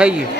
થઈ ગયું.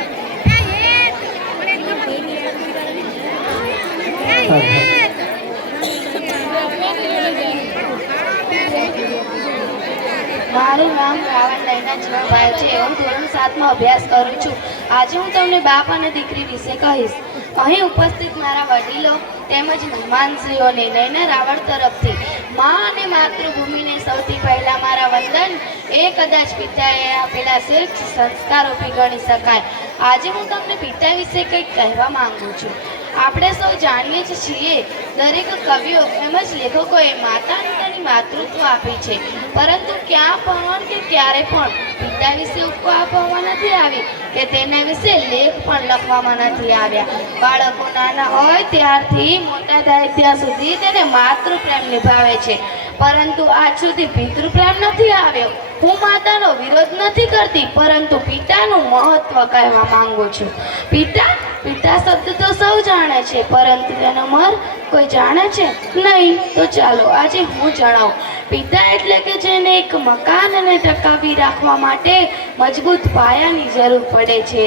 મારું નામ રાવણ નૈના જીવાભાઈ છે. હું ધોરણ 7 માં અભ્યાસ કરું છું. આજે હું તમને બાપ અને દીકરી વિશે કહીશ. અહીં ઉપસ્થિત મારા વડીલો તેમજ મહેમાનશ્રીઓને નૈના રાવણ તરફથી મા અને માતૃભૂમિને સૌથી પહેલા મારા વંદન. એ કદાચ પિતાએ આપેલા શ્રેષ્ઠ સંસ્કારોથી ગણી શકાય. આજે હું તમને પિતા વિશે કંઈક કહેવા માંગુ છું. આપણે સૌ જાણીએ જ છીએ, દરેક કવિઓ તેમજ લેખકોએ માતાને તેની માતૃત્વ આપી છે, પરંતુ ક્યાં પણ કે ક્યારે પણ પિતા વિશે ઉપમા આપવામાં નથી આવી કે તેના વિશે લેખ પણ લખવામાં નથી આવ્યા. બાળકો નાના હોય ત્યારથી મોટા થાય ત્યાં સુધી તેને માતૃપ્રેમ નિભાવે છે, પરંતુ આજ સુધી પિતૃપ્રેમ નથી આવ્યો. હું માતાનો વિરોધ નથી કરતી, પરંતુ પિતાનું મહત્વ કહેવા માંગુ છું. પિતા શબ્દ તો સૌ જાણે છે, પરંતુ તેનો મર્મ કોઈ જાણે છે નહીં. તો ચાલો આજે હું જણાવું. પિતા એટલે કે જેને એક મકાનને ટકાવી રાખવા માટે મજબૂત પાયાની જરૂર પડે છે,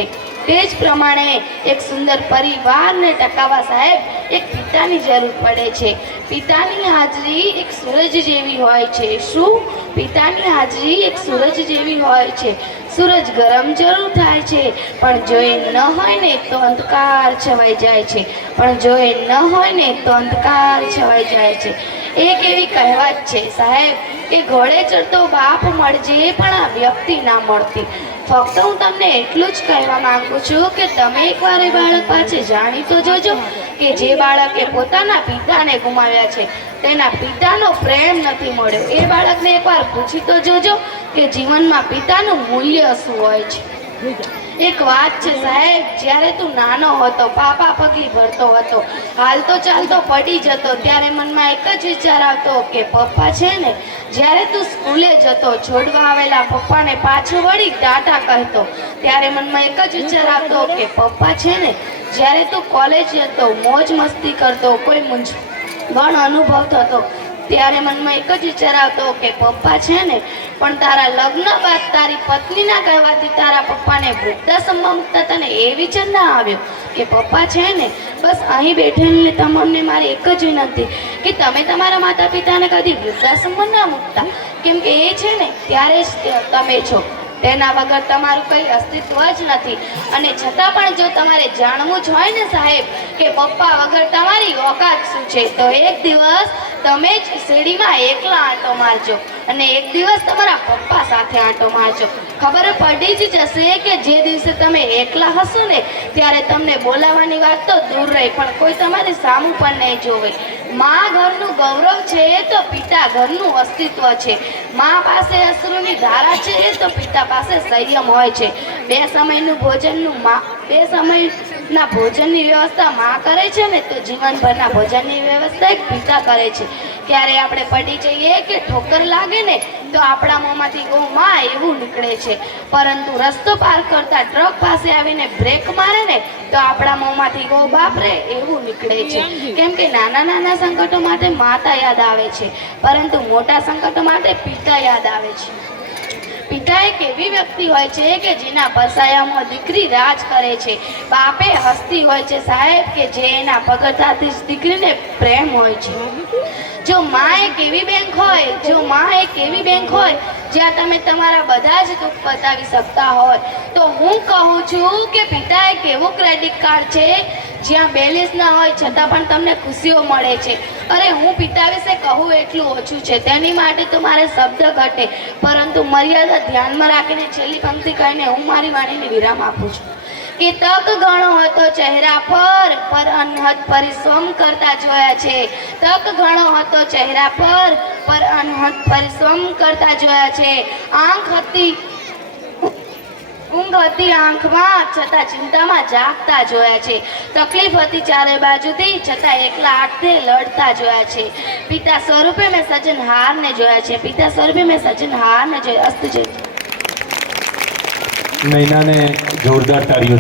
તે જ પ્રમાણે એક સુંદર પરિવારને ટકાવવા સાહેબ એક પિતાની જરૂર પડે છે. પિતાની હાજરી એક સૂરજ જેવી હોય છે. શું? પિતાની હાજરી એક સૂરજ જેવી હોય છે. સૂરજ ગરમ જરૂર થાય છે, પણ જો એ ન હોય ને તો અંધકાર છવાઈ જાય છે. એક એવી કહેવત છે સાહેબ કે ઘોડે ચડતો બાપ મળજે પણ આ વ્યક્તિ ના મળતી. ફક્ત હું તમને એટલું જ કહેવા માંગુ છું કે તમે એકવાર એ બાળક પાસે જાણી તો જોજો કે જે બાળકે પોતાના પિતાને ગુમાવ્યા છે તેના પિતાનો પ્રેમ નથી મળ્યો. એ બાળકને એકવાર પૂછી તો જોજો કે જીવનમાં પિતાનું મૂલ્ય શું હોય છે. એક વાત છે સાહેબ, જ્યારે તું નાનો હતો, પાપા પગલી ભરતો હતો, હાલતો ચાલતો પડી જતો, ત્યારે મનમાં એક જ વિચાર આવતો કે પપ્પા છે ને. જ્યારે તું સ્કૂલે જતો, છોડવા આવેલા પપ્પાને પાછો વળી ટાટા કહેતો, ત્યારે મનમાં એક જ વિચાર આવતો કે પપ્પા છે ને. જ્યારે તું કોલેજ જતો, મોજ મસ્તી કરતો, કોઈ મૂંઝવણ અનુભવ થતો, ત્યારે મનમાં એક જ વિચાર આવતો કે પપ્પા છે ને. પણ તારા લગ્ન બાદ તારી પત્નીના કહેવાથી તારા પપ્પાને વૃદ્ધાશ્રમમાં મૂકતા તને એ વિચાર ના આવ્યો કે પપ્પા છે ને. બસ અહીં બેઠેલને તમને મારી એક જ વિનંતી કે તમે તમારા માતા પિતાને કદી વૃદ્ધાશ્રમમાં ના મૂકતા, કેમ કે એ છે ને ત્યારે જ તમે છો. તેના વગર તમારું કંઈ અસ્તિત્વ જ નથી. અને છતાં પણ જો તમારે જાણવું જ હોય ને સાહેબ કે પપ્પા વગર તમારી ઓકાત શું છે, તો એક દિવસ તમે જ શેરીમાં એકલા આંટો મારજો અને એક દિવસ તમારા પપ્પા સાથે આંટો મારજો. ખબર પડી જ જશે કે જે દિવસે તમે એકલા હશો ને ત્યારે તમને બોલાવવાની વાત તો દૂર રહી, પણ કોઈ તમારી સામું પણ નહીં જોવે. મા ઘરનું ગૌરવ છે તો પિતા ઘરનું અસ્તિત્વ છે. મા પાસે અશ્રુની ધારા છે તો પિતા પાસે સંયમ હોય છે. બે સમયના ભોજનની વ્યવસ્થા મા કરે છે ને તો જીવનભરના ભોજનની વ્યવસ્થા એક પિતા કરે છે. ક્યારે આપણે પડી જઈએ કે ઠોકર લાગે ને તો આપણા મોંમાંથી ઓ માં એવું નીકળે છે, પરંતુ રસ્તો પાર કરતા ટ્રક પાસે આવીને બ્રેક મારે ને તો આપણા મોંમાંથી ઓ બાપ રે એવું નીકળે છે. કેમ કે નાના નાના સંકટો માટે માતા યાદ આવે છે, પરંતુ મોટા સંકટો માટે પિતા યાદ આવે છે. પિતા એક એવી વ્યક્તિ હોય છે કે જેના પરસાયામાં દીકરી રાજ કરે છે. બાપે હસ્તી હોય છે સાહેબ કે જે એના પગથાથી જ દીકરીને પ્રેમ હોય છે. જો માં એક એવી બેંક હોય જ્યાં તમે તમારા બધા જ દુઃખ બતાવી શકતા હોય, તો હું કહું છું કે પિતા એક એવું ક્રેડિટ કાર્ડ છે જ્યાં બેલેન્સ ના હોય છતાં પણ તમને ખુશીઓ મળે છે. અરે હું પિતા વિશે કહું એટલું ઓછું છે, તેની માટે તો મારે શબ્દ ઘટે, પરંતુ મર્યાદા ધ્યાનમાં રાખીને છેલ્લી પંક્તિ કહીને હું મારી વાણીને વિરામ આપું છું કે તક ઘણો હતો ચહેરા પર અનહદ પરિશ્રમ કરતા જોયા છે. તક ઘણો હતો ચહેરા પર અનહદ પરિશ્રમ કરતા જોયા છે. ઊંઘ હતી આંખમાં છતાં ચિંતામાં જાગતા જોયા છે. તકલીફ હતી ચારે બાજુથી છતાં એકલા હાથે લડતા જોયા છે. પિતા સ્વરૂપે મેં સર્જનહારને જોયા છે. નૈનાને જોરદાર તાળીઓ.